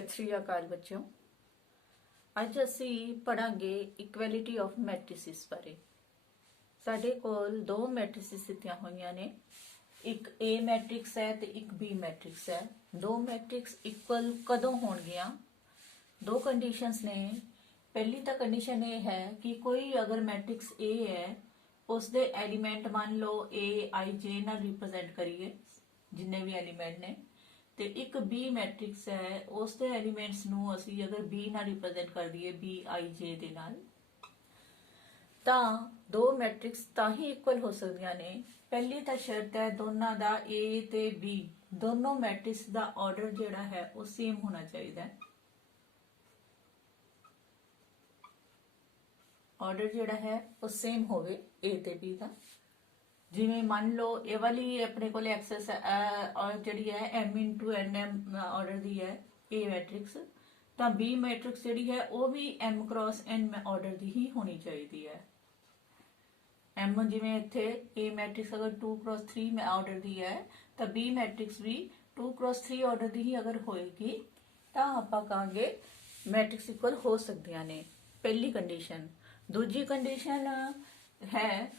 सत श्री अकाल बच्चों। ਅੱਜ ਅਸੀਂ ਪੜਾਂਗੇ ਇਕੁਐਲਿਟੀ ਆਫ ਮੈਟ੍ਰਿਸਿਸ ਬਾਰੇ। ਸਾਡੇ ਕੋਲ ਦੋ ਮੈਟ੍ਰਿਸਿਸ ਦਿੱਤੀਆਂ ਹੋਈਆਂ ਨੇ, ਇੱਕ A ਮੈਟ੍ਰਿਕਸ ਹੈ ਤੇ ਇੱਕ B ਮੈਟ੍ਰਿਕਸ ਹੈ। ਦੋ ਮੈਟ੍ਰਿਕਸ ਇਕੁਅਲ ਕਦੋਂ ਹੋਣਗੀਆਂ? ਦੋ ਕੰਡੀਸ਼ਨਸ ਨੇ। ਪਹਿਲੀ ਤਾਂ ਕੰਡੀਸ਼ਨ ਇਹ ਹੈ ਕਿ ਕੋਈ ਅਗਰ ਮੈਟ੍ਰਿਕਸ A ਹੈ, ਉਸ ਦੇ ਐਲੀਮੈਂਟ ਮੰਨ ਲਓ A I J ਨਾਲ ਰਿਪਰੈਜ਼ੈਂਟ ਕਰੀਏ ਜਿੰਨੇ ਵੀ ਐਲੀਮੈਂਟ ਨੇ, ਤੇ ਇੱਕ B ਮੈਟ੍ਰਿਕਸ ਹੈ, ਉਸ ਦੇ ਐਲੀਮੈਂਟਸ ਨੂੰ ਅਸੀਂ ਅਗਰ B ਨਾਲ ਰਿਪਰੈਜ਼ੈਂਟ ਕਰ ਦਈਏ B I J ਦੇ ਨਾਲ, ਤਾਂ ਦੋ ਮੈਟ੍ਰਿਕਸ ਤਾਂ ਹੀ ਇਕੁਅਲ ਹੋ ਸਕਦੀਆਂ ਨੇ। ਪਹਿਲੀ ਤਾਂ ਸ਼ਰਤ ਹੈ ਦੋਨਾਂ ਦਾ A ਤੇ B ਦੋਨੋਂ ਮੈਟ੍ਰਿਕਸ ਦਾ ਆਰਡਰ ਜਿਹੜਾ ਹੈ ਉਹ ਸੇਮ ਹੋਣਾ ਚਾਹੀਦਾ ਹੈ। ਆਰਡਰ ਜਿਹੜਾ ਹੈ ਉਹ ਸੇਮ ਹੋਵੇ A ਤੇ B ਦਾ। ਜਿਵੇਂ ਮੰਨ ਲਓ ਇਹ ਵਾਲੀ ਆਪਣੇ ਕੋਲ ਐਕਸੈਸ ਜਿਹੜੀ ਹੈ M×N ਆਰਡਰ ਦੀ ਹੈ A ਮੈਟ੍ਰਿਕਸ, ਤਾਂ B ਮੈਟ੍ਰਿਕਸ ਜਿਹੜੀ ਹੈ ਉਹ ਵੀ M×N ਆਰਡਰ ਦੀ ਹੀ ਹੋਣੀ ਚਾਹੀਦੀ ਹੈ। M ਜਿਵੇਂ ਇੱਥੇ A ਮੈਟ੍ਰਿਕਸ ਅਗਰ 2×3 ਆਰਡਰ ਦੀ ਹੈ, ਤਾਂ B ਮੈਟ੍ਰਿਕਸ ਵੀ 2×3 ਆਰਡਰ ਦੀ ਹੀ ਅਗਰ ਹੋਏਗੀ ਤਾਂ ਆਪਾਂ ਕਹਾਂਗੇ ਮੈਟ੍ਰਿਕਸ ਇਕੁਅਲ ਹੋ ਸਕਦੀਆਂ ਨੇ, ਪਹਿਲੀ ਕੰਡੀਸ਼ਨ। ਦੂਜੀ ਕੰਡੀਸ਼ਨ ਹੈ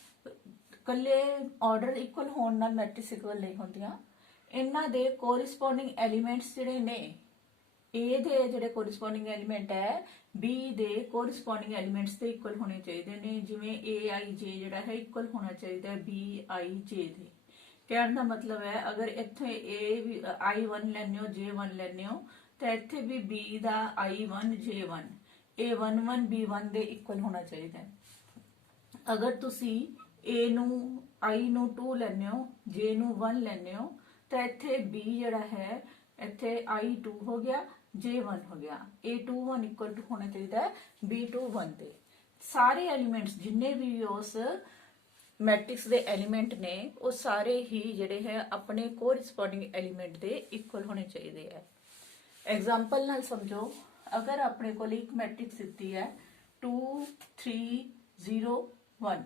ਕੱਲੇ ਆਰਡਰ ਇਕੁਅਲ ਹੋਣ ਨਾਲ ਮੈਟ੍ਰਿਕਸ ਇਕੁਅਲ ਨਹੀਂ ਹੁੰਦੀਆਂ। ਇਹਨਾਂ ਦੇ ਕੋਰਿਸਪੋਂਡਿੰਗ ਐਲੀਮੈਂਟਸ ਜਿਹੜੇ ਨੇ, A ਦੇ ਜਿਹੜੇ ਕੋਰਿਸਪੋਂਡਿੰਗ ਐਲੀਮੈਂਟ ਹੈ B ਦੇ ਕੋਰਿਸਪੋਂਡਿੰਗ ਐਲੀਮੈਂਟਸ ਦੇ ਇਕੁਅਲ ਹੋਣੇ ਚਾਹੀਦੇ ਨੇ। ਜਿਵੇਂ AIJ ਜਿਹੜਾ ਹੈ ਇਕੁਅਲ ਹੋਣਾ ਚਾਹੀਦਾ ਹੈ BIJ ਦੇ। ਕਹਿਣ ਦਾ ਮਤਲਬ ਹੈ ਅਗਰ ਇੱਥੇ I1 ਲੈਂਦੇ ਹੋ J1 ਲੈਂਦੇ ਹੋ, ਤਾਂ ਇੱਥੇ ਵੀ B ਦਾ I1 J1 A11 B1 ਦੇ ਇਕੁਅਲ ਹੋਣਾ ਚਾਹੀਦਾ ਹੈ। ਅਗਰ ਤੁਸੀਂ A ਨੂੰ I ਨੂੰ 2 ਲੈਂਦੇ ਹੋ, J ਨੂੰ 1 ਲੈਂਦੇ ਹੋ, ਤਾਂ ਇੱਥੇ B ਜਿਹੜਾ ਹੈ ਇੱਥੇ I2 ਹੋ ਗਿਆ J1 ਹੋ ਗਿਆ। A21 ਇਕੁਅਲ ਟੂ ਹੋਣਾ ਚਾਹੀਦਾ ਹੈ B21 ਦੇ। ਸਾਰੇ ਐਲੀਮੈਂਟਸ ਜਿੰਨੇ ਵੀ ਉਸ ਮੈਟ੍ਰਿਕਸ ਦੇ ਐਲੀਮੈਂਟ ਨੇ ਉਹ ਸਾਰੇ ਹੀ ਜਿਹੜੇ ਹੈ ਆਪਣੇ ਕੋਰਿਸਪੋਂਡਿੰਗ ਐਲੀਮੈਂਟ ਦੇ ਇਕੁਅਲ ਹੋਣੇ ਚਾਹੀਦੇ ਹੈ। ਐਗਜ਼ਾਮਪਲ ਨਾਲ ਸਮਝੋ, ਅਗਰ ਆਪਣੇ ਕੋਲ ਇੱਕ ਮੈਟ੍ਰਿਕਸ ਦਿੱਤੀ ਹੈ 2 3 0 1,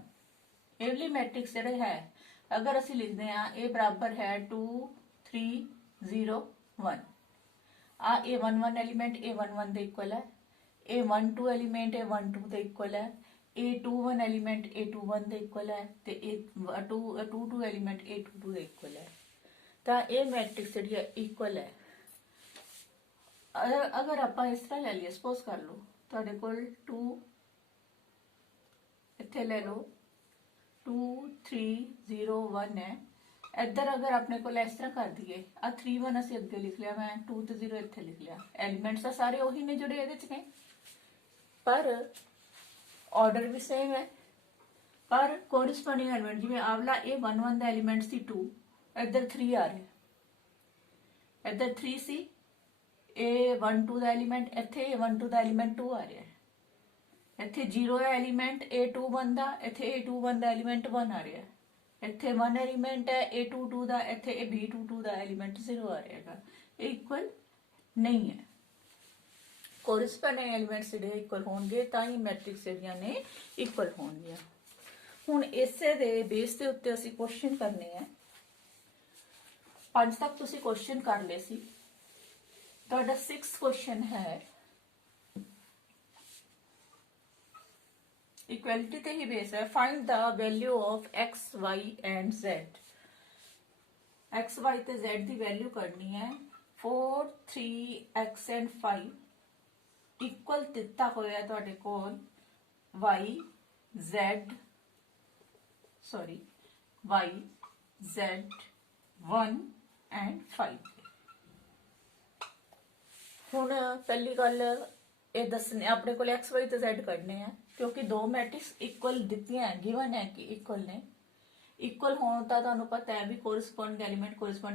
ਇਹ ਵਾਲੀ ਮੈਟ੍ਰਿਕਸ ਜਿਹੜਾ ਹੈ ਅਗਰ ਅਸੀਂ ਲਿਖਦੇ ਹਾਂ ਇਹ ਬਰਾਬਰ ਹੈ 2 3 0 1, ਆ A11 ਐਲੀਮੈਂਟ A11 ਦੇ ਇਕੁਅਲ ਹੈ, A12 ਐਲੀਮੈਂਟ A12 ਦੇ ਇਕੁਅਲ ਹੈ, A21 ਐਲੀਮੈਂਟ A21 ਦੇ ਇਕੁਅਲ ਹੈ, ਤੇ A22 ਐਲੀਮੈਂਟ A22 ਦੇ ਇਕੁਅਲ ਹੈ। ਤਾਂ ਇਹ ਮੈਟ੍ਰਿਕਸ ਜਿਹੜੀ ਹੈ ਇਕੁਅਲ ਹੈ। ਅਗਰ ਆਪਾਂ ਇਸ ਤਰ੍ਹਾਂ ਲੈ ਲਈਏ, ਸਪੋਜ਼ ਕਰ ਲਓ ਤੁਹਾਡੇ ਕੋਲ 2 ਇੱਥੇ ਲੈ ਲਓ 2 3 0 1 ਹੈ। ਇੱਧਰ ਅਗਰ ਆਪਣੇ ਕੋਲ ਇਸ ਤਰ੍ਹਾਂ ਕਰ ਦਈਏ, ਆ 3 1 ਅਸੀਂ ਅੱਗੇ ਲਿਖ ਲਿਆ, ਮੈਂ 2 ਤੇ 0 ਇੱਥੇ ਲਿਖ ਲਿਆ। ਐਲੀਮੈਂਟਸ ਤਾਂ ਸਾਰੇ ਉਹੀ ਨੇ ਜਿਹੜੇ ਇਹਦੇ ਚ ਨੇ, ਪਰ ਆਰਡਰ ਵੀ ਸੇਮ ਹੈ। ਪਰ ਕੋਰਿਸਪੋਂਡਿੰਗ ਐਲੀਮੈਂਟ ਜਿਵੇਂ ਆਵਲਾ A11 ਦਾ ਐਲੀਮੈਂਟ ਸੀ 2, ਇੱਧਰ 3 ਆ ਰਿਹਾ, ਇੱਧਰ 3 ਸੀ। A12 ਦਾ ਐਲੀਮੈਂਟ ਇੱਥੇ A12 ਦਾ ਐਲੀਮੈਂਟ 2 ਆ ਰਿਹਾ ਹੈ। ਇੱਥੇ 0 ਹੈ ਐਲੀਮੈਂਟ A21 ਦਾ, ਇੱਥੇ A21 ਦਾ ਐਲੀਮੈਂਟ 1 ਆ ਰਿਹਾ ਹੈ। ਇੱਥੇ 1 ਐਲੀਮੈਂਟ ਹੈ A22 ਦਾ, ਇੱਥੇ B22 ਦਾ ਐਲੀਮੈਂਟ 0 ਆ ਰਿਹਾ ਹੈਗਾ। ਇਹ ਇਕੁਅਲ ਨਹੀਂ ਹੈ। ਕੋਰਿਸਪੋਂਡਿੰਗ ਐਲੀਮੈਂਟਸ ਜਿਹੜੇ ਇਕੁਅਲ ਹੋਣਗੇ ਤਾਂ ਹੀ ਮੈਟ੍ਰਿਕਸ ਜਿਹੜੀਆਂ ਨੇ ਇਕੁਅਲ ਹੋਣਗੀਆਂ। ਹੁਣ ਇਸੇ ਦੇ ਬੇਸ ਦੇ ਉੱਤੇ ਅਸੀਂ ਕੁਐਸਚਨ ਕਰਨੇ ਆ। 5 ਤੱਕ ਤੁਸੀਂ ਕੁਐਸਚਨ ਕਰ ਲਏ ਸੀ, ਤੁਹਾਡਾ 6th ਕੁਐਸਚਨ ਹੈ ਇਕੁਐਲਿਟੀ ਤੇ ਹੀ ਬੇਸ ਹੈ। Find the value of x y and z। x y ਤੇ z ਦੀ ਵੈਲਿਊ ਕਰਨੀ ਹੈ। 4 3 x ਐਂਡ 5 ਇਕੁਅਲ ਦਿੱਤਾ ਹੋਇਆ ਤੁਹਾਡੇ ਕੋਲ y z 1 ਐਂਡ 5। ਹੁਣ ਪਹਿਲੀ ਗੱਲ ਇਹ ਦੱਸਣੇ ਆਪਣੇ ਕੋਲ x y ਤੇ z ਕੱਢਨੇ ਆ, ਕਿਉਂਕਿ ਦੋ ਮੈਟ੍ਰਿਕਸ ਇਕੁਅਲ ਦਿੱਤੀਆਂ ਹੈ, ਗਿਵਨ ਹੈ ਕਿ ਇਕੁਅਲ ਨੇ। ਇਕੁਅਲ ਹੋਣ ਤਾਂ ਤੁਹਾਨੂੰ ਪਤਾ ਹੈ ਵੀ ਕੋਰਿਸਪੋਂਡਿੰਗ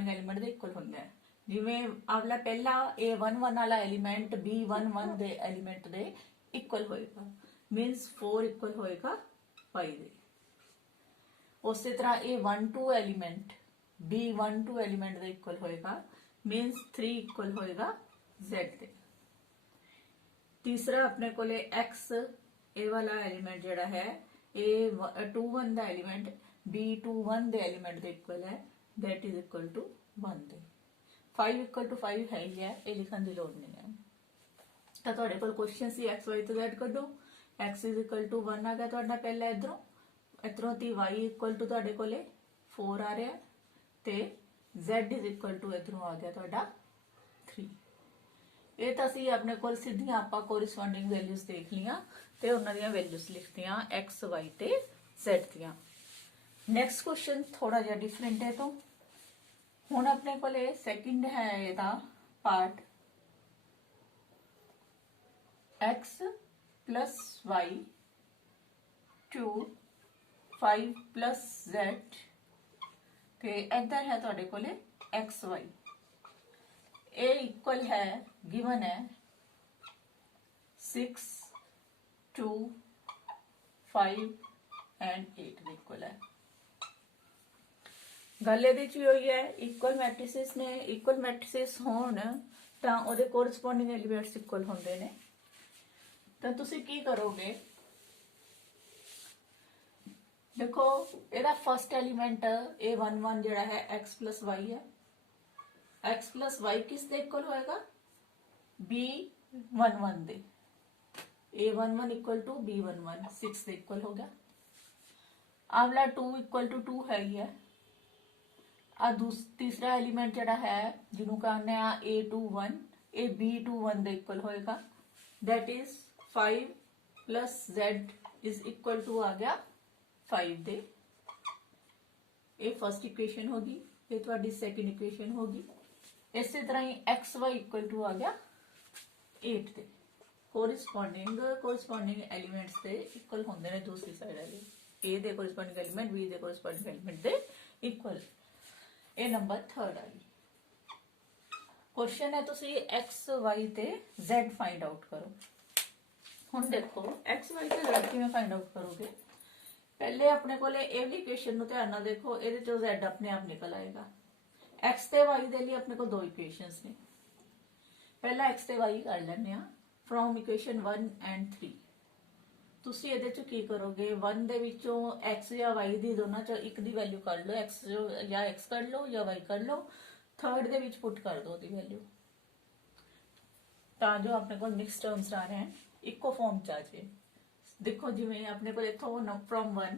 ਐਲੀਮੈਂਟ ਦੇ ਇਕੁਅਲ ਹੁੰਦਾ ਹੈ। ਜਿਵੇਂ ਆਵਲਾ ਪਹਿਲਾ A11 ਵਾਲਾ ਐਲੀਮੈਂਟ B11 ਦੇ ਐਲੀਮੈਂਟ ਦੇ ਇਕੁਅਲ ਹੋਏਗਾ, ਮੀਨਸ 4 ਇਕੁਅਲ ਹੋਏਗਾ 5 ਦੇ। ਉਸੇ ਤਰ੍ਹਾਂ A12 ਐਲੀਮੈਂਟ B12 ਐਲੀਮੈਂਟ ਦੇ ਇਕੁਅਲ ਹੋਏਗਾ, ਮੀਨਸ 3 ਇਕੁਅਲ ਹੋਏਗਾ Z ਦੇ। ਤੀਸਰਾ ਆਪਣੇ ਕੋਲੇ x ਇਹ ਵਾਲਾ ਐਲੀਮੈਂਟ ਜਿਹੜਾ ਹੈ A21 ਦਾ ਐਲੀਮੈਂਟ B21 ਦੇ ਐਲੀਮੈਂਟ ਦੇ ਇਕੁਅਲ ਹੈ, that is equal to 1 ਦੇ। 5 equal to 5 है ही है, ये लिखने की लोड़ नहीं है। ਤਾਂ ਤੁਹਾਡੇ ਕੋਲ ਕੁਐਸਚਨ ਸੀ x y ਤੇ z ਕੱਢੋ। x ਇਜ਼ ਇਕੁਅਲ ਟੂ 1 ਆ ਗਿਆ ਤੁਹਾਡਾ ਪਹਿਲਾ ਇਧਰੋਂ ਤੀ y ਇਕੁਅਲ ਟੂ ਤੁਹਾਡੇ ਕੋਲੇ 4 ਆ ਰਿਹਾ ਤੇ z ਇਜ਼ ਇਕੁਅਲ ਟੂ ਇਧਰੋਂ ਆ ਗਿਆ ਤੁਹਾਡਾ 3। ਇਹ ਤਾਂ ਸੀ ਆਪਣੇ ਕੋਲ ਸਿੱਧੀਆਂ ਆਪਾਂ ਕੋਰਿਸਪੋਂਡਿੰਗ ਵੈਲਿਊਜ਼ ਦੇਖ ਲੀਆਂ ਤੇ ਉਹਨਾਂ ਦੀਆਂ ਵੈਲਿਊਜ਼ ਲਿਖਤੀਆਂ x y ਤੇ z ਦੀਆਂ। ਨੈਕਸਟ ਕੁਐਸਚਨ ਥੋੜਾ ਜਿਹਾ ਡਿਫਰੈਂਟ ਹੈ ਤੋਂ ਹੁਣ ਆਪਣੇ ਕੋਲੇ ਸੈਕਿੰਡ ਹੈ ਇਹਦਾ part x plus y to 5 plus z ਤੇ ਇੱਧਰ ਹੈ ਤੁਹਾਡੇ ਕੋਲੇ xy। ਇਹ ਇਕੁਅਲ ਹੈ ਗਿਵਨ ਹੈ 6 2 5 and 8 ਦੇ ਇਕੁਅਲ ਹੈ। ਗੱਲ ਇਹਦੇ ਚ ਵੀ ਹੋਈ ਹੈ ਇਕੁਅਲ ਮੈਟ੍ਰਿਸਿਸ ਨੇ ਇਕੁਅਲ ਮੈਟ੍ਰਿਸਿਸ ਹੋਣ ਤਾਂ ਉਹਦੇ ਕੋਰਸਪੋਂਡਿੰਗ ਐਲੀਮੈਂਟਸ ਇਕੁਅਲ ਹੁੰਦੇ ਨੇ। ਤਾਂ ਤੁਸੀਂ ਕੀ ਕਰੋਗੇ देखो ਇਹਦਾ फर्स्ट एलिमेंट a11 ਜਿਹੜਾ ਹੈ x plus y है x plus y किस ਦੇ ਇਕੁਅਲ ਹੋਏਗਾ b11 ਦੇ a11 इक्वल टू b11 6 ਦੇ ਇਕੁਅਲ ਹੋ ਗਿਆ। ਆਵਲਾ 2 इक्वल टू 2 है ही है। ਆ तीसरा एलिमेंट ਜਿਹੜਾ ਹੈ ਜਿਹਨੂੰ ਕਹਿੰਦੇ ਆ a21 ਇਹ b21 ਦੇ ਇਕੁਅਲ ਹੋਏਗਾ that is 5 plus z is equal to आ गया 5 ਦੇ। ਇਹ ਫਸਟ ਇਕੁਏਸ਼ਨ ਹੋਗੀ ਇਹ ਤੁਹਾਡੀ ਸੈਕਿੰਡ ਇਕੁਏਸ਼ਨ ਹੋਗੀ। ਇਸੇ ਤਰ੍ਹਾਂ ਹੀ xy ਇਕੁਅਲ ਟੂ ਆ ਗਿਆ 8 ਦੇ। ਕੋਰਿਸਪੋਂਡਿੰਗ ਐਲੀਮੈਂਟਸ ਦੇ ਇਕੁਅਲ ਹੁੰਦੇ ਨੇ ਦੂਸਰੀ ਸਾਈਡ ਵਾਲੇ a ਦੇ ਕੋਰਿਸਪੋਂਡਿੰਗ ਐਲੀਮੈਂਟ b ਦੇ ਕੋਰਿਸਪੋਂਡਿੰਗ ਐਲੀਮੈਂਟ ਦੇ ਇਕੁਅਲ। ਇਹ ਨੰਬਰ 3 ਆ ਜੀ। क्वेश्चन है ਤੁਸੀਂ x y ਤੇ z फाइंड आउट करो। ਹੁਣ ਦੇਖੋ x y ਤੇ z ਕਿਵੇਂ फाइंड आउट करोगे। पहले अपने को इक्वेशन ਨੂੰ ਧਿਆਨ ਨਾਲ देखो ਇਹਦੇ ਚੋਂ z अपने आप निकल आएगा। x ਤੇ y ਦੇ ਲਈ ਆਪਣੇ ਕੋਲ ਦੋ ਇਕੁਏਸ਼ਨਸ ਨੇ। ਪਹਿਲਾ x ਤੇ y ਕਰ ਲੈਣੇ ਆ ਫਰੋਮ ਇਕੁਏਸ਼ਨ 1 ਐਂਡ 3। ਤੁਸੀਂ ਇਹਦੇ ਚ ਕੀ ਕਰੋਗੇ 1 ਦੇ ਵਿੱਚੋਂ x ਜਾਂ y ਦੀ ਦੋਨਾਂ ਚੋਂ ਇੱਕ ਦੀ ਵੈਲਿਊ ਕੱਢ ਲਓ x ਜਾਂ x ਕੱਢ ਲਓ ਜਾਂ y ਕੱਢ ਲਓ ਥਰਡ ਦੇ ਵਿੱਚ ਪੁੱਟ ਕਰ ਦਿਓ ਉਹਦੀ ਵੈਲਿਊ ਤਾਂ ਜੋ ਆਪਣੇ ਕੋਲ ਮਿਕਸ ਟਰਮਸ ਆ ਰਹੇ ਹਨ ਇੱਕੋ ਫਾਰਮ ਚ ਆ ਜਾਏ। देखो जिवें अपने को इथों फ्रॉम 1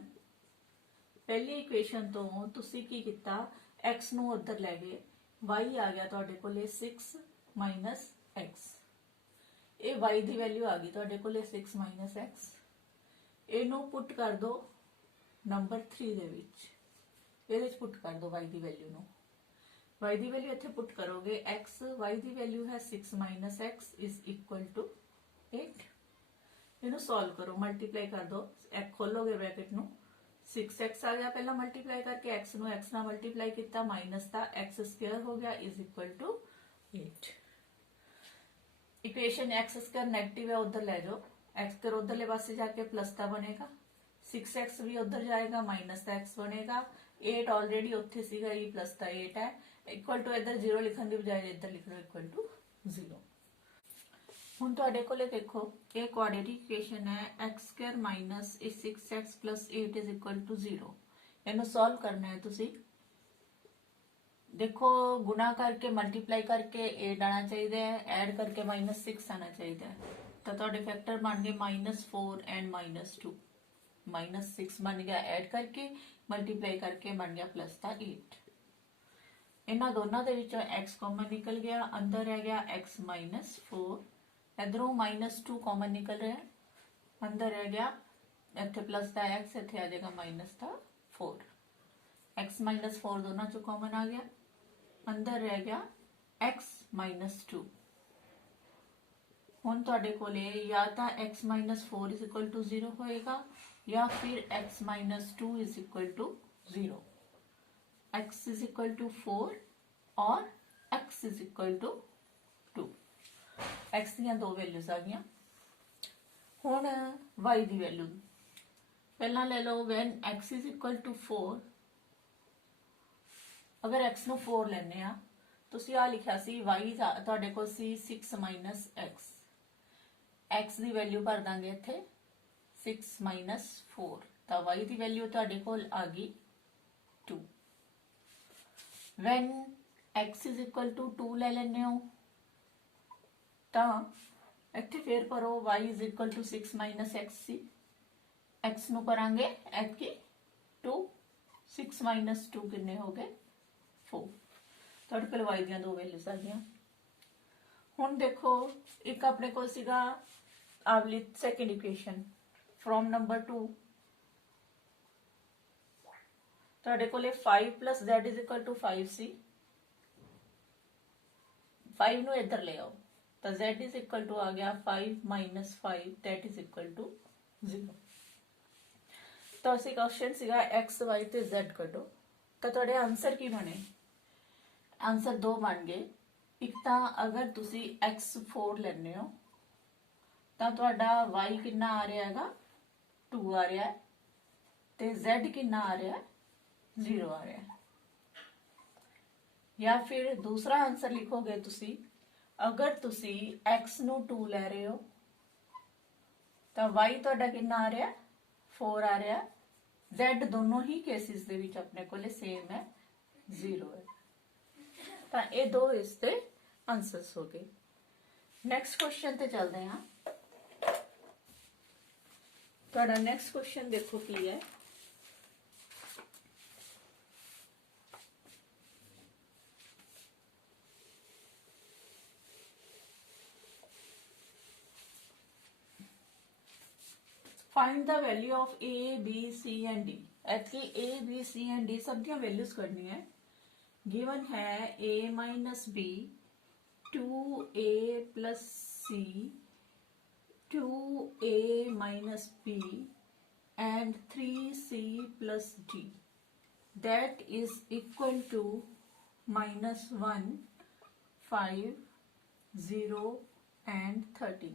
पहली इक्वेशन तो तुसी की किता x नू उधर ले गए y आ गया तुहाडे कोले 6 माइनस x। ये y दी वैल्यू आ गई तुहाडे कोले 6 माइनस x। इनू पुट कर दो नंबर 3 दे विच ਇਹਦੇ ਚ पुट कर दो y दी वैल्यू नू। y दी वैल्यू इत्थे पुट करोगे x y दी वैल्यू है 6 minus x is equal to 8। इन्हें सॉल्व करो मल्टीप्लाई कर दो एक खोलोगे ब्रैकेट नु 6x आ गया पहला मल्टीप्लाई करके x नु x ना मल्टीप्लाई किया माइनस था x स्क्वायर हो गया is equal to 8। Equation x square negative है उधर ले जाओ x स्क्वायर उधरले पासे जाके प्लस का बनेगा 6x भी उधर जाएगा माइनस का x बनेगा 8 ऑलरेडी उत्थे सीगा ये प्लस का 8 है इक्वल टू इधर 0 लिखने की बजाय इधर लिख दो इक्वल टू 0। ਹੁਣ ਤੁਹਾਡੇ ਕੋਲੇ ਦੇਖੋ ਇਹ ਕੁਆਡ੍ਰੇਟਿਕ ਇਕੁਏਸ਼ਨ ਹੈ x² minus 6x plus 8 is equal to 0। ਇਹਨੂੰ ਸੋਲਵ ਕਰਨਾ ਹੈ ਤੁਸੀਂ देखो गुणा करके मल्टीप्लाई करके 8 आना चाहिए है ऐड करके -6 आना चाहिए है तो ਤੁਹਾਡੇ फैक्टर बन गए -4 एंड -2 -6 बन गया ऐड करके मल्टीप्लाई करके बन गया प्लस का 8। इन्हां दोनों ਦੇ ਵਿੱਚੋਂ x कॉमन निकल गया अंदर रह गया x -4 इधरों -2 कॉमन निकल रहा है अंदर रह गया इत्थे प्लस का x इत्थे आ जाएगा माइनस का 4 x -4 दोनों चो कॉमन आ गया अंदर रह गया x -2। हुण तुहाडे कोले या तो x -4 इज इक्वल टू 0 होएगा या फिर x -2 is equal to 0। x is equal to 4 और x is equal to 2। x ਦੀਆਂ ਦੋ ਵੈਲਿਊਜ਼ ਆ ਗਈਆਂ। ਹੁਣ y ਦੀ ਵੈਲਿਊ ਪਹਿਲਾਂ ਲੈ ਲਓ when x is equal to 4 अगर x ਨੂੰ 4 ਲੈਣੇ ਆ ਤੁਸੀਂ ਆ ਲਿਖਿਆ ਸੀ y ਤੁਹਾਡੇ ਕੋਲ ਸੀ 6 x x ਦੀ ਵੈਲਿਊ ਭਰ ਦਾਂਗੇ ਇੱਥੇ 6 4 ਤਾਂ y ਦੀ ਵੈਲਿਊ ਤੁਹਾਡੇ ਕੋਲ ਆ ਗਈ 2। when x is equal to 2 ਲੈ ਲੈਣੇ ਹੋ ਤਾਂ ਇੱਥੇ ਫੇਰ ਕਰੋ y is equal to 6 minus x C x ਨੂੰ ਕਰਾਂਗੇ ਐਤਕੀ 2 6 minus 2 ਕਿੰਨੇ ਹੋ ਗਏ 4 ਤੁਹਾਡੇ ਕੋਲ y ਦੀਆਂ ਦੋ ਵੈਲਿਊਜ਼ ਆ ਗਈਆਂ। ਹੁਣ ਦੇਖੋ ਇੱਕ ਆਪਣੇ ਕੋਲ ਸੀਗਾ ਆਵਲੀ ਸੈਕੰਡ ਇਕੁਏਸ਼ਨ ਫਰੋਮ ਨੰਬਰ 2 ਤੁਹਾਡੇ ਕੋਲੇ 5 plus z is equal to 5 ਸੀ 5 ਨੂੰ ਇੱਧਰ ਲੈ ਆਓ ਤਾਂ z is equal to ਆ ਗਿਆ 5 minus 5 that is equal to 0। ਤਾਂ ਅਸੀਂ ਕੁਐਸਚਨ ਸੀਗਾ x y ਤੇ z ਕੱਢੋ ਤਾਂ ਤੁਹਾਡੇ ਆਨਸਰ ਕੀ ਬਣੇ ਆਨਸਰ ਦੋ ਬਣ ਗਏ। ਇੱਕ ਤਾਂ ਅਗਰ ਤੁਸੀਂ x4 ਲੈਣੇ ਹੋ ਤਾਂ ਤੁਹਾਡਾ y ਕਿੰਨਾ ਆ ਰਿਹਾ ਹੈਗਾ 2 ਆ ਰਿਹਾ ਤੇ z ਕਿੰਨਾ ਆ ਰਿਹਾ 0 ਆ ਰਿਹਾ। ਜਾਂ ਫਿਰ ਦੂਸਰਾ ਆਨਸਰ ਲਿਖੋਗੇ ਤੁਸੀਂ ਅਗਰ ਤੁਸੀਂ x ਨੂੰ 2 ਲੈ ਰਹੇ ਹੋ ਤਾਂ y ਤੁਹਾਡਾ ਕਿੰਨਾ ਆ ਰਿਹਾ 4 ਆ ਰਿਹਾ z ਦੋਨੋਂ ਹੀ ਕੇਸਿਸ ਦੇ ਵਿੱਚ ਆਪਣੇ ਕੋਲੇ ਸੇਮ ਹੈ 0 ਹੈ। ਤਾਂ ਇਹ ਦੋ ਇਸ ਦੇ ਆਨਸਰਸ ਹੋ ਗਏ। ਨੈਕਸਟ ਕੁਐਸਚਨ ਤੇ ਚੱਲਦੇ ਹਾਂ। ਤੁਹਾਡਾ ਨੈਕਸਟ ਕੁਐਸਚਨ ਦੇਖੋ ਕੀ ਹੈ। Find the value of A, B, C and D। ऐसे A, B, C and D सब दियां values करनी है। Given है A minus B, 2A plus C, 2A minus B and 3C plus D that is equal to minus 1, 5, 0 and 13।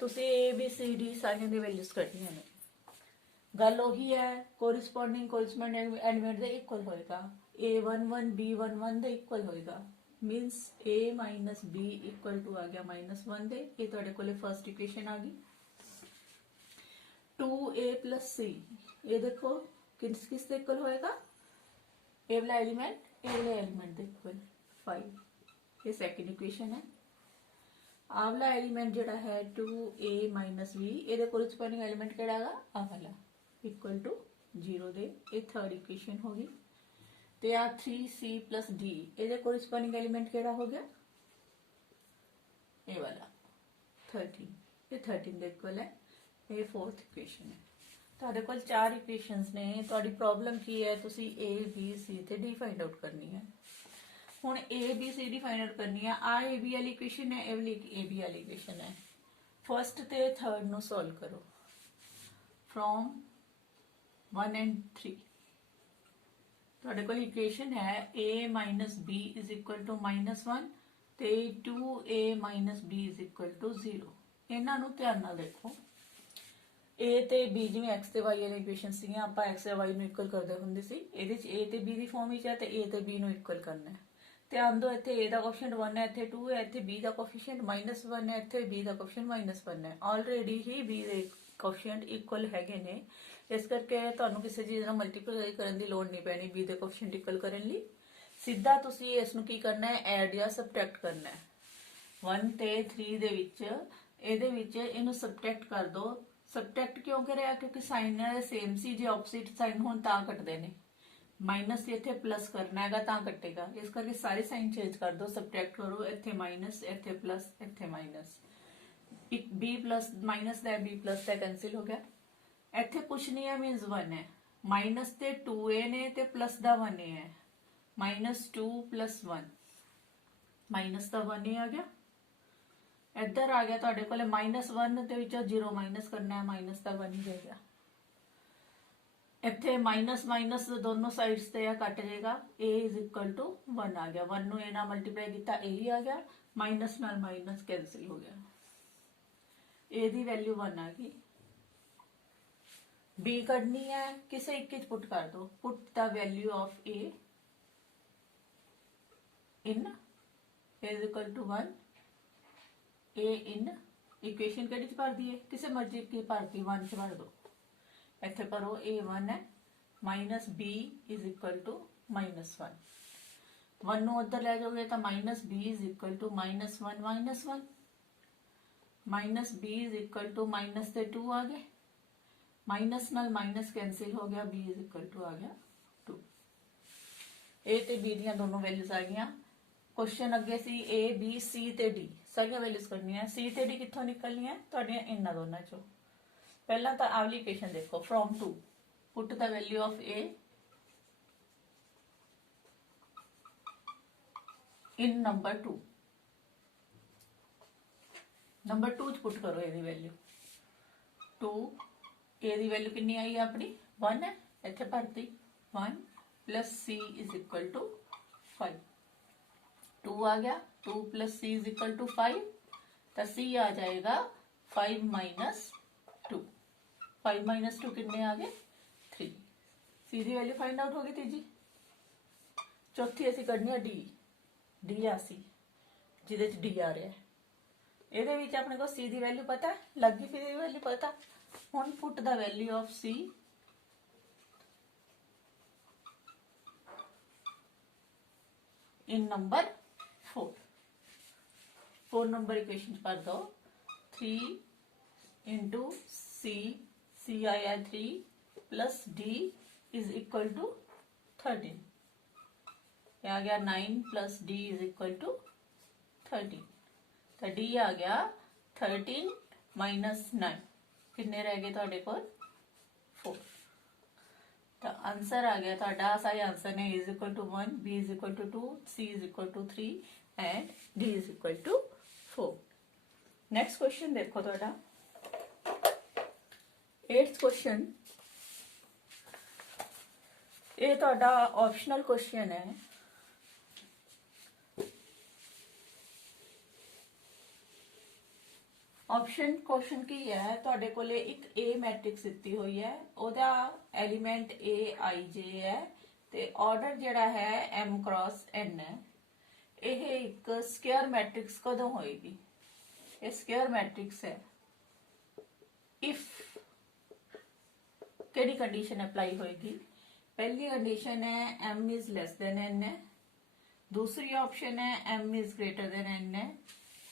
ਤੁਸੀਂ A B C D ਸਾਰੀਆਂ ਦੀ values ਕੱਢਣੀਆਂ ਨੇ। ਗੱਲ ਉਹੀ ਹੈ ਕੋਰਿਸਪੋਂਡਿੰਗ ਐਲੀਮੈਂਟ ਦੇ ਇਕੁਅਲ ਹੋਏਗਾ A11 B11 ਦੇ ਇਕੁਅਲ ਹੋਏਗਾ minus A minus B equal to ਆ ਗਿਆ -1 ਦੇ। ਇਹ ਤੁਹਾਡੇ ਕੋਲੇ ਫਰਸਟ ਇਕੁਏਸ਼ਨ ਆ ਗਈ। 2A plus C ਇਹ ਦੇਖੋ ਕਿਸ ਦੇ ਇਕੁਅਲ ਹੋਏਗਾ A ਵਾਲਾ ਐਲੀਮੈਂਟ ਦੇ ਇਕੁਅਲ 5। ਇਹ ਸੈਕੰਡ ਇਕੁਏਸ਼ਨ ਹੈ। ਆਵਲਾ एलिमेंट ਜਿਹੜਾ ਹੈ 2a - b ਇਹਦੇ ਕੋਰਿਸਪੋਂਡਿੰਗ एलिमेंट ਕਿਹੜਾ ਹੈਗਾ ਆ ਵਾਲਾ ਇਕੁਅਲ ਟੂ 0 ਦੇ। ਇਹ ਥਰਡ ਇਕੁਏਸ਼ਨ ਹੋ ਗਈ। ਤੇ ਆ 3c + d ਇਹਦੇ ਕੋਰਿਸਪੋਂਡਿੰਗ एलिमेंट ਕਿਹੜਾ ਹੋ ਗਿਆ ਇਹ ਵਾਲਾ 13। ਇਹ 13 ਦੇ ਇਕੁਅਲ ਹੈ। ਇਹ ਫੋਰਥ ਇਕੁਏਸ਼ਨ ਹੈ। ਤੁਹਾਡੇ ਕੋਲ ਚਾਰ ਇਕੁਏਸ਼ਨਸ ਨੇ। ਤੁਹਾਡੀ ਪ੍ਰੋਬਲਮ ਕੀ ਹੈ ਤੁਸੀਂ a b c ਤੇ d ਫਾਈਂਡ ਆਊਟ ਕਰਨੀ ਹੈ। ਹੁਣ A B C D find out करनी है। आ A B वाली इक्वेशन है ए वाली A B वाली इक्वेशन है। फर्स्ट ते थर्ड नु सॉल्व करो फ्रॉम 1 and 3। ਤੁਹਾਡੇ ਕੋਲ ਇਕੁਏਸ਼ਨ ਹੈ A minus B is equal to -1 ਤੇ 2A minus B is equal to 0। ਇਹਨਾਂ ਨੂੰ ਧਿਆਨ ਨਾਲ ਦੇਖੋ। A ਤੇ B ਜਿਵੇਂ x ਤੇ y ਵਾਲੀ ਇਕੁਏਸ਼ਨ ਸੀਗੀਆਂ ਆਪਾਂ x ਤੇ y ਨੂੰ ਇਕੁਅਲ ਕਰਦੇ ਹੁੰਦੇ ਸੀ। ਇਹਦੇ ਚ A ਤੇ B ਦੀ ਫਾਰਮ ਵਿੱਚ ਹੈ ਤੇ A ਤੇ B ਨੂੰ ਇਕੁਅਲ ਕਰਨਾ ਹੈ। ਧਿਆਨ ਦਿਓ ਇੱਥੇ A ਦਾ ਕੋਐਫੀਸ਼ੀਐਂਟ 1 ਹੈ ਇੱਥੇ 2 ਹੈ ਇੱਥੇ B ਦਾ ਕੋਐਫੀਸ਼ੀਐਂਟ -1 ਹੈ ਇੱਥੇ B ਦਾ ਕੋਐਫੀਸ਼ੀਐਂਟ -1 ਹੈ। ਆਲਰੇਡੀ ਹੀ B ਦੇ ਕੋਐਫੀਸ਼ੀਐਂਟ ਇਕੁਅਲ ਹੈਗੇ ਨੇ ਇਸ ਕਰਕੇ ਤੁਹਾਨੂੰ ਕਿਸੇ ਚੀਜ਼ ਨਾਲ ਮਲਟੀਪਲਾਈ ਕਰਨ ਦੀ ਲੋੜ ਨਹੀਂ ਪੈਣੀ B ਦੇ ਕੋਐਫੀਸ਼ੀਐਂਟ ਇਕੁਅਲ ਕਰਨ ਲਈ। ਸਿੱਧਾ ਤੁਸੀਂ ਇਸ ਨੂੰ ਕੀ ਕਰਨਾ ਹੈ ਐਡ ਜਾਂ ਸਬਟ੍ਰੈਕਟ ਕਰਨਾ ਹੈ। 1 ਤੇ 3 ਦੇ ਵਿੱਚ ਇਹਦੇ ਵਿੱਚ ਇਹਨੂੰ ਸਬਟ੍ਰੈਕਟ ਕਰ ਦਿਓ। ਸਬਟ੍ਰੈਕਟ ਕਿਉਂ ਕਰਿਆ ਕਿਉਂਕਿ ਸਾਈਨ ਨਾਲ ਸੇਮ ਸੀ। ਜੇ ਆਪੋਜ਼ਿਟ ਸਾਈਨ ਹੋਣ ਤਾਂ ਕੱਟਦੇ ਨੇ। ਮਾਈਨਸ ਇੱਥੇ ਪਲੱਸ ਕਰਨਾ ਹੈਗਾ ਤਾਂ ਕੱਟੇਗਾ ਇਸ ਕਰਕੇ ਸਾਰੇ ਸਾਈਨ ਚੇਂਜ ਕਰ ਦਿਓ। ਸਬਟ੍ਰੈਕਟ ਕਰੋ ਇੱਥੇ ਮਾਈਨਸ ਇੱਥੇ ਪਲੱਸ ਇੱਥੇ ਮਾਈਨਸ। ਇੱਕ b ਪਲੱਸ ਮਾਈਨਸ ਦਾ b ਪਲੱਸ ਦਾ ਕੈਂਸਿਲ ਹੋ ਗਿਆ। ਇੱਥੇ ਕੁਛ ਨਹੀਂ ਹੈ ਮੀਨਸ 1 ਹੈ। ਮਾਈਨਸ ਤੇ 2a ਨੇ ਤੇ ਪਲੱਸ ਦਾ 1a ਹੈ। -2 + 1 ਮਾਈਨਸ ਦਾ 1a ਆ ਗਿਆ। ਇੱਧਰ ਆ ਗਿਆ ਤੁਹਾਡੇ ਕੋਲੇ -1 ਦੇ ਵਿੱਚੋਂ 0 ਮਾਈਨਸ ਕਰਨਾ ਹੈ ਮਾਈਨਸ ਦਾ 1 ਹੀ ਰਹਿ ਗਿਆ। ਇੱਥੇ ਮਾਈਨਸ ਦੋਨੋਂ ਸਾਈਡਸ ਤੇ ਆ ਕੱਟ ਜਾਏਗਾ। a = 1 ਆ ਗਿਆ। 1 ਨੂੰ a ਨਾਲ ਮਲਟੀਪਲਾਈ ਕੀਤਾ a ਹੀ ਆ ਗਿਆ। ਮਾਈਨਸ ਨਾਲ ਮਾਈਨਸ ਕੈਂਸਿਲ ਹੋ ਗਿਆ। a ਦੀ ਵੈਲਿਊ 1 ਆ ਗਈ। b ਕੱਢਣੀ ਹੈ ਕਿਸੇ ਇੱਕ ਵਿੱਚ ਪੁੱਟ ਕਰ ਦੋ। ਪੁੱਟ ਦਾ value of a in a = 1 a in equation ਕਿਹੜੀ ਚ ਭਰ ਦਈਏ ਕਿਸੇ ਮਰਜ਼ੀ ਕੀ ਭਰਤੀ 1 ਚ ਭਰ ਦੋ। ਇੱਥੇ ਕਰੋ a1 ਹੈ -b is equal to -1 1 ਨੂੰ ਉੱਧਰ ਲੈ ਜਾਓਗੇ ਤਾਂ -b is equal to -1 -1 minus b is equal to minus से 2 आ गए, माइनस नाल माइनस कैंसिल हो गया, b इज इक्वल टू आ गया 2। ए ते b ਦੀਆਂ ਦੋਨੋਂ ਵੈਲਿਊਜ਼ ਆ ਗਈਆਂ। क्वेश्चन ਅੱਗੇ ਸੀ a b c ਤੇ d ਸਾਰੀਆਂ ਵੈਲਿਊਜ਼ ਕਰਨੀਆਂ। c ਤੇ d ਕਿੱਥੋਂ ਨਿਕਲਣੀਆਂ ਤੁਹਾਡੀਆਂ ਇਹਨਾਂ ਦੋਨਾਂ ਚੋਂ। ਪਹਿਲਾਂ ਤਾਂ ਆਵਲੀ ਇਕੁਏਸ਼ਨ ਦੇਖੋ, from 2 put the value of a in number 2, number 2 च पुट करो ਇਹਦੀ ਵੈਲਿਊ 2, a ਦੀ ਵੈਲਿਊ ਕਿੰਨੀ ਆਈ ਆਪਣੀ 1 ਹੈ, ਇੱਥੇ ਭਰਤੀ 1 plus c is equal to 5, 2 आ गया, 2 plus c is equal to 5, तो c आ जाएगा 5 minus 2, 5 minus 2 कितने आ गए 3, c ਦੀ ਵੈਲਿਊ फाइंड आउट हो गई तीजी। चौथी ਅਸੀਂ ਕੱਢਣੀ ਹੈ d, d आ c ਜਿਹਦੇ ਚ d ਆ ਰਿਹਾ ਹੈ। ਇਹਦੇ ਵਿੱਚ ਆਪਣੇ ਕੋਲ c ਦੀ ਵੈਲਿਊ ਪਤਾ ਹੈ, ਲੱਗੀ ਫਿਰ ਦੀ ਵੈਲਿਊ ਪਤਾ। ਹੁਣ ਪੁੱਟ ਦਾ value of c in number 4, 4 number equation पर दो 3 into c, c आया 3 plus d is equal to 13, आ गया 9 plus d is equal to 13, तो d आ गया 13 minus 9 कितने रह गए ਤੁਹਾਡੇ ਕੋਲ 4। तो आंसर आ गया ਤੁਹਾਡਾ सही आंसर ने is equal to 1, b is equal to 2, c is equal to 3 and d is equal to 4। Next question देखो ਤੁਹਾਡਾ 8th क्वेश्चन, ਇਹ ਤੁਹਾਡਾ ऑप्शनल क्वेश्चन है। ऑप्शन क्वेश्चन की है, ਤੁਹਾਡੇ ਕੋਲੇ ਇੱਕ A ਮੈਟ੍ਰਿਕਸ ਦਿੱਤੀ ਹੋਈ ਹੈ, ਉਹਦਾ ਐਲੀਮੈਂਟ A I J ਹੈ ਤੇ ਆਰਡਰ ਜਿਹੜਾ ਹੈ M cross N ਹੈ। ਇਹ ਇੱਕ ਸਕੁਅਰ ਮੈਟ੍ਰਿਕਸ ਕਦੋਂ ਹੋਏਗੀ? ਇਹ ਸਕੁਅਰ ਮੈਟ੍ਰਿਕਸ ਹੈ ਇਫ ਕਿਹੜੀ ਕੰਡੀਸ਼ਨ ਅਪਲਾਈ ਹੋਏਗੀ? पहली कंडीशन है m is less than n है, दूसरी ऑप्शन है m is greater than n है,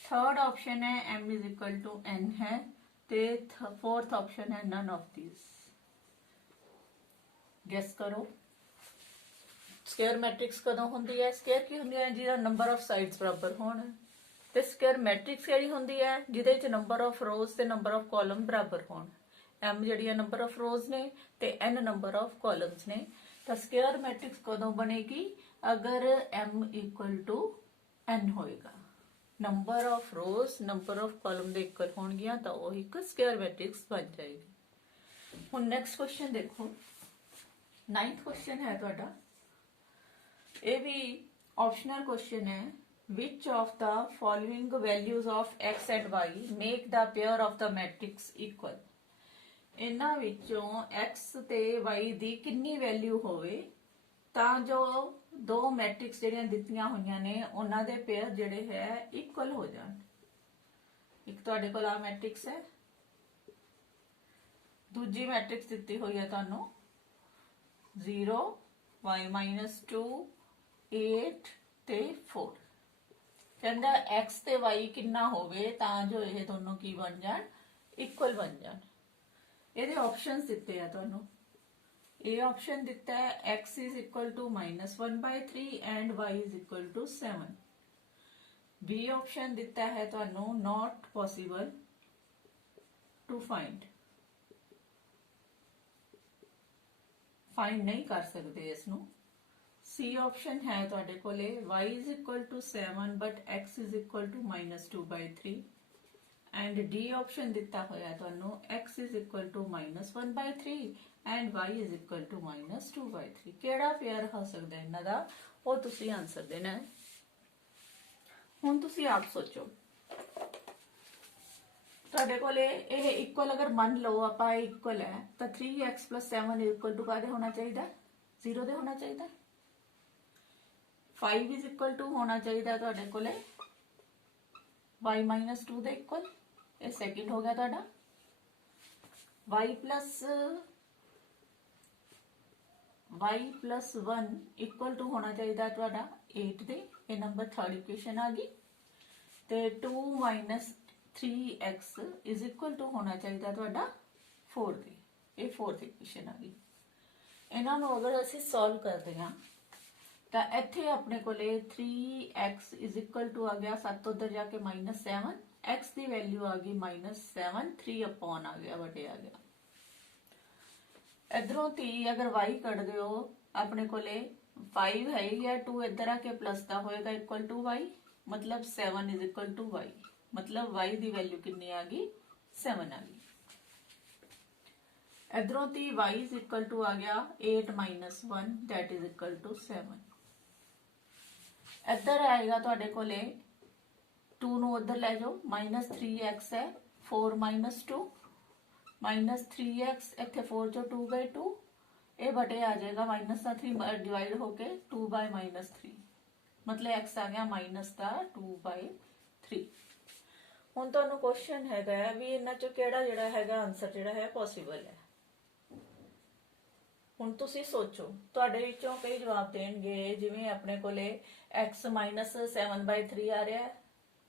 थर्ड ऑप्शन है m is equal to n है ते फोर्थ ऑप्शन है नन ऑफ दिस। गैस करो स्क्वायर मैट्रिक्स कदों हुंदी है? स्क्वायर की हुंदी है जिहदा नंबर ऑफ साइड्स बराबर होण, ते स्क्वायर मैट्रिक्स किहड़ी हुंदी है जिहदे विच नंबर ऑफ रोज ते नंबर ऑफ कॉलम बराबर होण। m ਜਿਹੜੀ ਹੈ ਨੰਬਰ ਆਫ ਰੋਜ਼ ਨੇ ਤੇ n ਨੰਬਰ ਆਫ ਕਾਲਮਸ ਨੇ। ਤਾਂ ਸਕੁਅਰ ਮੈਟ੍ਰਿਕਸ ਕਦੋਂ ਬਣੇਗੀ? ਅਗਰ m ਇਕੁਅਲ ਟੂ n ਹੋਏਗਾ, number of rose number of column ਦੇ ਇਕੁਅਲ ਹੋਣਗੀਆਂ ਤਾਂ ਉਹ ਇੱਕ ਸਕੁਅਰ ਮੈਟ੍ਰਿਕਸ ਬਣ ਜਾਏਗੀ। ਹੁਣ ਨੈਕਸਟ ਕੁਐਸਚਨ ਦੇਖੋ, 9th ਕੁਐਸਚਨ ਹੈ ਤੁਹਾਡਾ, ਇਹ ਵੀ ਆਪਸ਼ਨਲ ਕੁਐਸਚਨ ਹੈ। which of the following values of x and y make the pair of the matrix equal? ਇਹਨਾਂ ਵਿੱਚੋਂ x ਤੇ y ਦੀ ਕਿੰਨੀ ਵੈਲਿਊ ਹੋਵੇ ਤਾਂ ਜੋ ਦੋ ਮੈਟ੍ਰਿਕਸ ਜਿਹੜੀਆਂ ਦਿੱਤੀਆਂ ਹੋਈਆਂ ਨੇ ਉਹਨਾਂ ਦੇ ਪੇਅਰ ਜਿਹੜੇ ਹੈ ਇਕੁਅਲ ਹੋ ਜਾਣ। ਇੱਕ ਤੁਹਾਡੇ ਕੋਲ ਆ ਮੈਟ੍ਰਿਕਸ ਹੈ, ਦੂਜੀ ਮੈਟ੍ਰਿਕਸ ਦਿੱਤੀ ਹੋਈ ਹੈ ਤੁਹਾਨੂੰ 0 y - 2 8 ਤੇ 4। ਕਹਿੰਦਾ x ਤੇ y ਕਿੰਨਾ ਹੋਵੇ ਤਾਂ ਜੋ ਇਹ ਦੋਨੋਂ ਕੀ ਬਣ ਜਾਣ? ਇਕੁਅਲ ਬਣ ਜਾਣ। ਇਹਦੇ ਆਪਸ਼ਨਸ ਦਿੱਤੇ ਆ ਤੁਹਾਨੂੰ। A ऑप्शन दिता है x is equal to -1/3 and y is equal to 7। B option दिता है ਤੁਹਾਨੂੰ not possible to find ਨਹੀਂ ਕਰ ਸਕਦੇ ਇਸ ਨੂੰ। C ऑप्शन है ਤੁਹਾਡੇ ਕੋਲੇ y is equal to 7 but x is equal to -2/3 and D option दिता होया ਤੁਹਾਨੂੰ x is equal to -1/3 and y is equal to -2/3। ਕਿਹੜਾ ਪੇਅਰ ਹੋ ਸਕਦਾ ਇਹਨਾਂ ਦਾ ਉਹ ਤੁਸੀਂ ਆਨਸਰ ਦੇਣਾ ਹੈ। ਹੁਣ ਤੁਸੀਂ ਆਪ ਸੋਚੋ, ਤੁਹਾਡੇ ਕੋਲੇ ਇਹ ਇਕੁਅਲ ਅਗਰ ਮੰਨ ਲਓ ਆਪਾਂ ਇਕੁਅਲ ਹੈ ਤਾਂ 3x + 7 ਇਕੁਅਲ ਟੂ ਕਾਦੇ ਹੋਣਾ ਚਾਹੀਦਾ? 0 ਦੇ ਹੋਣਾ ਚਾਹੀਦਾ। 5 is equal to ਹੋਣਾ ਚਾਹੀਦਾ ਤੁਹਾਡੇ ਕੋਲੇ y - 2 ਦੇ ਇਕੁਅਲ। ਇਹ ਸੈਕਿੰਡ ਹੋ ਗਿਆ ਤੁਹਾਡਾ। y plus 1 equal to ਹੋਣਾ ਚਾਹੀਦਾ ਤੁਹਾਡਾ 8 ਦੇ। ਇਹ ਨੰਬਰ 3rd ਇਕੁਏਸ਼ਨ ਆ ਗਈ। ਤੇ 2 - 3x इज इक्वल टू होना चाहिए ਤੁਹਾਡਾ 4 ਦੀ। ਇਹ 4th ਇਕੁਏਸ਼ਨ ਆ ਗਈ। ਇਹਨਾਂ ਨੂੰ ਅਗਰ ਅਸੀਂ ਸੋਲਵ ਕਰਦੇ ਹਾਂ ਤਾਂ ਇੱਥੇ ਆਪਣੇ ਕੋਲੇ 3x ਇਜ਼ ਇਕੁਅਲ ਟੂ ਆ ਗਿਆ 7 ਉਧਰ ਜਾ ਕੇ -7, x ਦੀ ਵੈਲਿਊ ਆ ਗਈ -7, 3 ਅਪਨ ਆ ਗਿਆ ਵੱਡੇ ਆ ਗਿਆ। ਇਧਰੋਂ 3 ਅਗਰ y ਕੱਢਦੇ ਹੋ ਆਪਣੇ ਕੋਲੇ 5 ਹੈ ਜਾਂ 2 ਇੱਧਰ ਆ ਕੇ ਪਲੱਸ ਦਾ ਹੋਏਗਾ ਇਕੁਅਲ ਟੂ y, ਮਤਲਬ 7 ਇਜ਼ ਇਕੁਅਲ ਟੂ y, ਮਤਲਬ y ਦੀ ਵੈਲਿਊ ਕਿੰਨੀ ਆ ਗਈ 7 ਆ ਗਈ। इधरों ती y इज इक्वल टू आ गया 8 - 1 दैट इज इक्वल टू 7। इधर आएगा तुहाडे कोले 2 ਨੂੰ ਉਧਰ ਲੈ ਜਾਓ -3x है 4 - 2 -3x ਇੱਥੇ 4 ਚੋਂ 2 ਗਏ 2 ਇਹ ਬਟੇ ਆ ਜਾਏਗਾ -3 डिवाइड होके 2 by -3 मतलब x आ गया -2/3। ਹੁਣ ਤੁਹਾਨੂੰ ਕੁਐਸਚਨ ਹੈਗਾ ਵੀ ਇਹਨਾਂ ਚੋਂ ਕਿਹੜਾ ਜਿਹੜਾ ਹੈਗਾ ਆਨਸਰ ਜਿਹੜਾ ਹੈ ਪੋਸੀਬਲ ਹੈ। ਹੁਣ ਤੁਸੀਂ ਸੋਚੋ ਤੁਹਾਡੇ ਵਿੱਚੋਂ ਕਈ ਜਵਾਬ ਦੇਣਗੇ ਜਿਵੇਂ ਆਪਣੇ ਕੋਲੇ x -7/3 ਆ ਰਿਹਾ ਹੈ,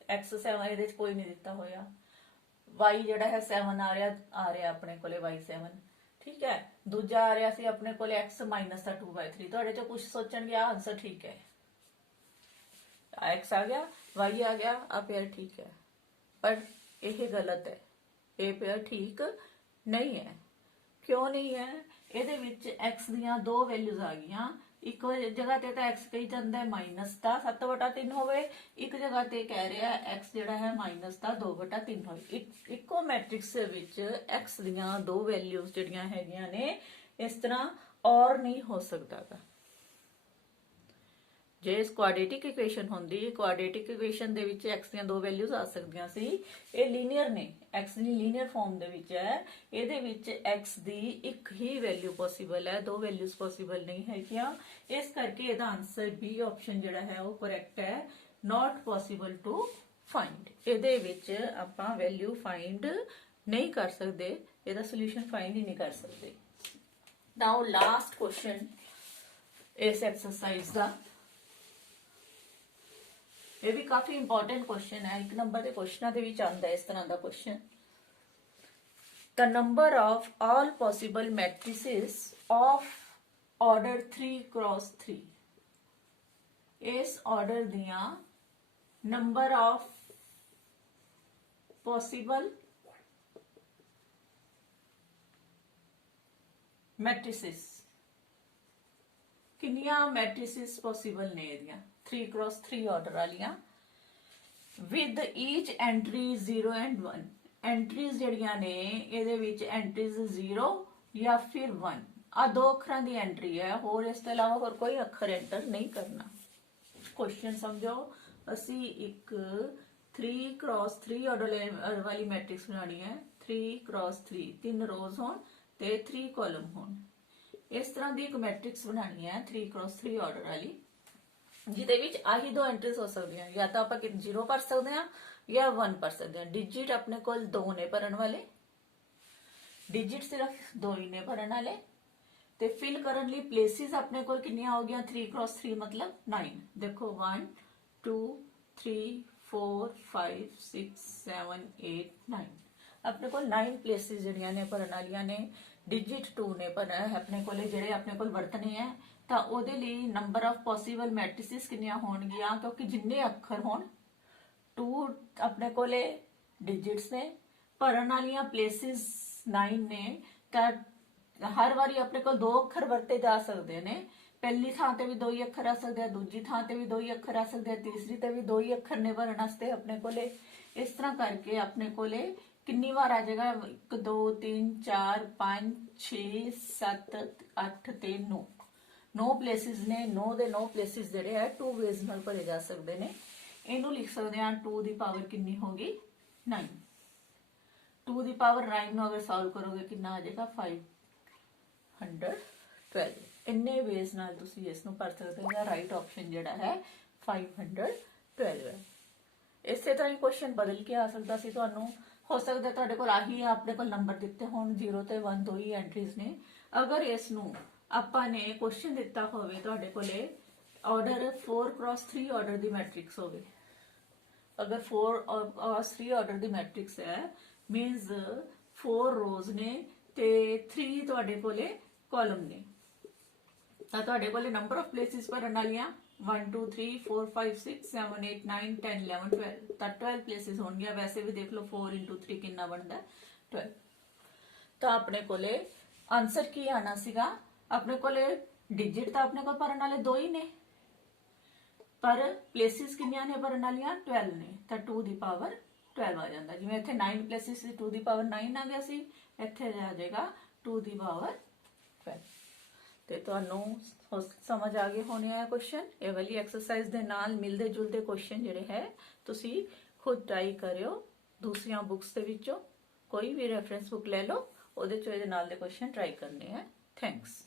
x 7 ਇਹਦੇ ਚ ਕੋਈ ਨਹੀਂ ਦਿੱਤਾ ਹੋਇਆ, y ਜਿਹੜਾ ਹੈ 7 ਆ ਰਿਹਾ ਆਪਣੇ ਕੋਲੇ y 7, ਠੀਕ ਹੈ। ਦੂਜਾ ਆ ਰਿਹਾ ਸੀ ਆਪਣੇ ਕੋਲੇ x -2/3, ਤੁਹਾਡੇ ਚੋਂ ਕੁਝ ਸੋਚਣਗੇ ਆ ਆਨਸਰ ਠੀਕ ਹੈ, x ਆ ਗਿਆ y ਆ ਗਿਆ ਆ ਪੇਅਰ ਠੀਕ ਹੈ, ਪਰ ਇਹ ਗਲਤ ਹੈ, ਇਹ ਪੇਅਰ ਠੀਕ ਨਹੀਂ ਹੈ। ਕਿਉਂ ਨਹੀਂ ਹੈ? ਇਹਦੇ ਵਿੱਚ x ਦੀਆਂ ਦੋ ਵੈਲਿਊਜ਼ ਆ ਗਈਆਂ, ਇੱਕ ਜਗ੍ਹਾ ਤੇ ਤਾਂ x ਕਹੀ ਜਾਂਦਾ ਹੈ ਮਾਈਨਸ ਦਾ 7/3 ਹੋਵੇ, ਇੱਕ ਜਗ੍ਹਾ ਤੇ ਕਹਿ ਰਿਹਾ x ਜਿਹੜਾ ਹੈ ਮਾਈਨਸ ਦਾ 2/3 ਹੋਵੇ। ਇੱਕੋ ਮੈਟ੍ਰਿਕਸ ਵਿੱਚ x ਦੀਆਂ ਦੋ ਵੈਲਿਊਜ਼ ਜਿਹੜੀਆਂ ਹੈਗੀਆਂ ਨੇ ਇਸ ਤਰ੍ਹਾਂ ਔਰ ਨਹੀਂ ਹੋ ਸਕਦਾਗਾ। ਜੇ ਇਸ ਕੁਆਡ੍ਰੇਟਿਕ ਇਕੁਏਸ਼ਨ ਹੁੰਦੀ, ਕੁਆਡ੍ਰੇਟਿਕ ਇਕੁਏਸ਼ਨ ਦੇ ਵਿੱਚ x ਦੀਆਂ ਦੋ ਵੈਲਿਊਜ਼ ਆ ਸਕਦੀਆਂ ਸੀ, ਇਹ ਲੀਨੀਅਰ ਨੇ, x ਦੀ ਲੀਨੀਅਰ ਫਾਰਮ ਦੇ ਵਿੱਚ ਹੈ, ਇਹਦੇ ਵਿੱਚ x ਦੀ ਇੱਕ ਹੀ ਵੈਲਿਊ ਪੋਸੀਬਲ ਹੈ, ਦੋ ਵੈਲਿਊਜ਼ ਪੋਸੀਬਲ ਨਹੀਂ ਹੈਗੀਆਂ, ਇਸ ਕਰਕੇ ਇਹਦਾ ਆਨਸਰ B ਆਪਸ਼ਨ ਜਿਹੜਾ ਹੈ ਉਹ ਕਰੈਕਟ ਹੈ, ਨਾਟ ਪੋਸੀਬਲ ਟੂ ਫਾਈਂਡ। ਇਹਦੇ ਵਿੱਚ ਆਪਾਂ ਵੈਲਿਊ ਫਾਈਂਡ ਨਹੀਂ ਕਰ ਸਕਦੇ, ਇਹਦਾ ਸੋਲੂਸ਼ਨ ਫਾਈਂਡ ਹੀ ਨਹੀਂ ਕਰ ਸਕਦੇ। ਨਾਓ ਲਾਸਟ ਕੁਐਸਚਨ ਇਸ ਐਕਸਰਸਾਈਜ਼ ਦਾ, ਇਹ ਵੀ ਕਾਫੀ ਇੰਪੋਰਟੈਂਟ ਕੁਐਸਚਨ ਹੈ, 1 ਨੰਬਰ ਦੇ ਕੁਐਸਚਨਾਂ ਦੇ ਵਿੱਚ ਆਉਂਦਾ ਇਸ ਤਰ੍ਹਾਂ ਦਾ question. The number of all possible matrices of order 3x3, ਇਸ ਆਰਡਰ ਦੀਆਂ number of possible matrices, ਕਿੰਨੀਆਂ matrices possible ਨੇ ਇਹਦੀਆਂ 3x3 ਆਰਡਰ ਵਾਲੀਆਂ, with each entry 0 and 1। Entries ਜਿਹੜੀਆਂ ਨੇ ਇਹਦੇ ਵਿੱਚ एंट्रीज 0 ਜਾਂ ਫਿਰ 1, ਆ ਦੋ ਅੱਖਰਾਂ ਦੀ ਐਂਟਰੀ ਹੈ, ਹੋਰ ਇਸ ਤੋਂ ਇਲਾਵਾ ਹੋਰ ਕੋਈ ਅੱਖਰ ਐਂਟਰ ਨਹੀਂ ਕਰਨਾ। ਕੁਐਸਚਨ ਸਮਝੋ, ਅਸੀਂ ਇੱਕ 3x3 ਆਰਡਰ ਵਾਲੀ ਮੈਟ੍ਰਿਕਸ ਬਣਾਣੀ ਹੈ, 3x3 3 ਰੋਜ਼ ਹੋਣ ਤੇ 3 ਕਾਲਮ ਹੋਣ, ਇਸ ਤਰ੍ਹਾਂ ਦੀ ਇੱਕ ਮੈਟ੍ਰਿਕਸ ਬਣਾਣੀ ਹੈ 3x3 ਆਰਡਰ ਵਾਲੀ, ਜਿਹਦੇ ਵਿੱਚ ਆਹੀ ਦੋ ਐਂਟਰੀਜ਼ ਹੋ ਸਕਦੀਆਂ, ਜਾਂ ਤਾਂ ਆਪਾਂ 0 ਭਰ ਸਕਦੇ ਹਾਂ ਜਾਂ 1 ਭਰ ਸਕਦੇ ਹਾਂ। ਡਿਜਿਟ ਆਪਣੇ ਕੋਲ 2 ਨੇ ਭਰਨ ਵਾਲੇ, ਡਿਜਿਟ ਸਿਰਫ 2 ਹੀ ਨੇ ਭਰਨ ਵਾਲੇ, ਤੇ ਫਿਲ ਕਰਨ ਲਈ ਪਲੇਸਿਸ ਆਪਣੇ ਕੋਲ ਕਿੰਨੀਆਂ ਹੋ ਗਈਆਂ 3x3 ਮਤਲਬ 9। ਦੇਖੋ 1 2 3 4 5 6 7 8 9, ਆਪਣੇ ਕੋਲ 9 ਪਲੇਸਿਸ ਜਿਹੜੀਆਂ ਨੇ ਭਰਨ ਵਾਲੀਆਂ ਨੇ। ਡਿਜਿਟ 2 ਨੇ ਭਰਨਾ ਹੈ ਆਪਣੇ ਕੋਲੇ, ਜਿਹੜੇ ਆਪਣੇ ਕੋਲ ਵਰਤਨੇ ਹੈ, ਤਾਂ ਉਹਦੇ ਲਈ ਨੰਬਰ ਆਫ ਪੋਸੀਬਲ ਮੈਟ੍ਰਿਸਿਸ ਕਿੰਨੀਆਂ ਹੋਣਗੀਆਂ, ਕਿਉਂਕਿ ਜਿੰਨੇ ਅੱਖਰ ਹੋਣ 2 ਆਪਣੇ ਕੋਲੇ ਡਿਜਿਟਸ ਨੇ, ਭਰਨ ਵਾਲੀਆਂ ਪਲੇਸਿਸ 9 ਨੇ, ਤਾਂ ਹਰ ਵਾਰੀ ਆਪਣੇ ਕੋਲ 2 ਅੱਖਰ ਵਰਤੇ ਜਾ ਸਕਦੇ ਨੇ। ਪਹਿਲੀ ਥਾਂ ਤੇ ਵੀ 2 ਹੀ ਅੱਖਰ ਆ ਸਕਦੇ ਆ, ਦੂਜੀ ਥਾਂ ਤੇ ਵੀ 2 ਹੀ ਅੱਖਰ ਆ ਸਕਦੇ ਆ, ਤੀਸਰੀ ਤੇ ਵੀ 2 ਹੀ ਅੱਖਰ ਨੇ ਭਰਨ ਵਾਸਤੇ ਆਪਣੇ ਕੋਲੇ। ਇਸ ਤਰ੍ਹਾਂ ਕਰਕੇ ਆਪਣੇ ਕੋਲੇ ਕਿੰਨੀ ਵਾਰ ਆ ਜਾਏਗਾ 1 2 3 4 5 6 7 8 ਤੇ 9 ਪਲੇਸਿਸ ਨੇ। 9 ਦੇ 9 ਪਲੇਸਿਸ ਜਿਹੜੇ ਆ 2 ਵੇਜ਼ ਨਾਲ ਭਰੇ ਜਾ ਸਕਦੇ ਨੇ। ਇਹਨੂੰ ਲਿਖ ਸਕਦੇ ਹਾਂ 2 ਦੀ ਪਾਵਰ ਕਿੰਨੀ ਹੋਗੀ 9। 2 ਦੀ ਪਾਵਰ 9 ਨੂੰ ਅਗਰ ਸੋਲਵ ਕਰੋਗੇ ਕਿੰਨਾ ਆ ਜਾਏਗਾ 512। ਇੰਨੇ ਵੇਜ਼ ਨਾਲ ਤੁਸੀਂ ਇਸ ਨੂੰ ਭਰ ਸਕਦੇ ਹੋ। ਜਾਂ ਰਾਈਟ ਆਪਸ਼ਨ ਜਿਹੜਾ ਹੈ 512 ਹੈ। ਇਸੇ ਤਰ੍ਹਾਂ ਹੀ ਕੁਐਸਚਨ ਬਦਲ ਕੇ ਆ ਸਕਦਾ ਸੀ ਤੁਹਾਨੂੰ। ਹੋ ਸਕਦਾ ਤੁਹਾਡੇ ਕੋਲ ਆਹੀ ਆਪਣੇ ਕੋਲ ਨੰਬਰ ਦਿੱਤੇ ਹੋਣ 0 ਤੇ 1 ਦੋ ਹੀ ਐਂਟਰੀਜ਼ ਨੇ। ਅਗਰ ਇਸ ਨੂੰ ਆਪਾਂ ਨੇ ਕੁਐਸਚਨ ਦਿੱਤਾ ਹੋਵੇ ਤੁਹਾਡੇ ਕੋਲੇ ਆਰਡਰ 4x3 ਆਰਡਰ ਦੀ ਮੈਟ੍ਰਿਕਸ ਹੋਵੇ, ਅਗਰ 3 ਆਰਡਰ ਦੀ ਮੈਟ੍ਰਿਕਸ ਹੈ ਮੀਨਸ 4 ਰੋਜ਼ ਨੇ ਤੇ 3 ਤੁਹਾਡੇ ਕੋਲੇ ਕਾਲਮ ਨੇ, ਤਾਂ ਤੁਹਾਡੇ ਕੋਲੇ ਨੰਬਰ ਆਫ ਪਲੇਸਿਸ ਭਰਨ ਵਾਲੀਆਂ 1 2 3 4 5 6 7 8 9 10 11 12 ਤਾਂ 12 ਪਲੇਸਿਸ ਹੋਣਗੀਆਂ। ਵੈਸੇ ਵੀ ਦੇਖ ਲਓ 4 into 3 ਕਿੰਨਾ ਬਣਦਾ 12। ਤਾਂ ਆਪਣੇ ਕੋਲੇ ਆਨਸਰ ਕੀ ਆਣਾ ਸੀਗਾ, ਆਪਣੇ ਕੋਲੇ ਡਿਜਿਟ ਤਾਂ ਆਪਣੇ ਕੋਲ ਭਰਨ ਵਾਲੇ 2 ਹੀ ਨੇ, ਪਰ ਪਲੇਸਿਸ ਕਿੰਨੀਆਂ ਨੇ ਭਰਨ ਵਾਲੀਆਂ 12 ਨੇ, ਤਾਂ 2 ਦੀ ਪਾਵਰ 12 ਆ ਜਾਂਦਾ। ਜਿਵੇਂ ਇੱਥੇ 9 ਪਲੇਸਿਸ ਸੀ 2 ਦੀ ਪਾਵਰ 9 ਆ ਗਿਆ ਸੀ, ਇੱਥੇ ਆ ਜਾਏਗਾ 2 ਦੀ ਪਾਵਰ 12। ਤੇ ਤੁਹਾਨੂੰ ਸਮਝ ਆ ਗਏ ਹੋਣੇ ਆ ਕੁਐਸਚਨ। ਇਹ ਵਾਲੀ ਐਕਸਰਸਾਈਜ਼ ਦੇ ਨਾਲ ਮਿਲਦੇ ਜੁਲਦੇ ਕੁਐਸਚਨ ਜਿਹੜੇ ਹੈ ਤੁਸੀਂ ਖੁਦ ਟਰਾਈ ਕਰਿਓ, ਦੂਸਰੀਆਂ ਬੁੱਕਸ ਦੇ ਵਿੱਚੋਂ ਕੋਈ ਵੀ ਰੈਫਰੈਂਸ ਬੁੱਕ ਲੈ ਲਓ, ਉਹਦੇ ਚੋਂ ਇਹਦੇ ਨਾਲ ਦੇ ਕੁਐਸਚਨ ਟਰਾਈ ਕਰਨੇ ਆ। ਥੈਂਕਸ।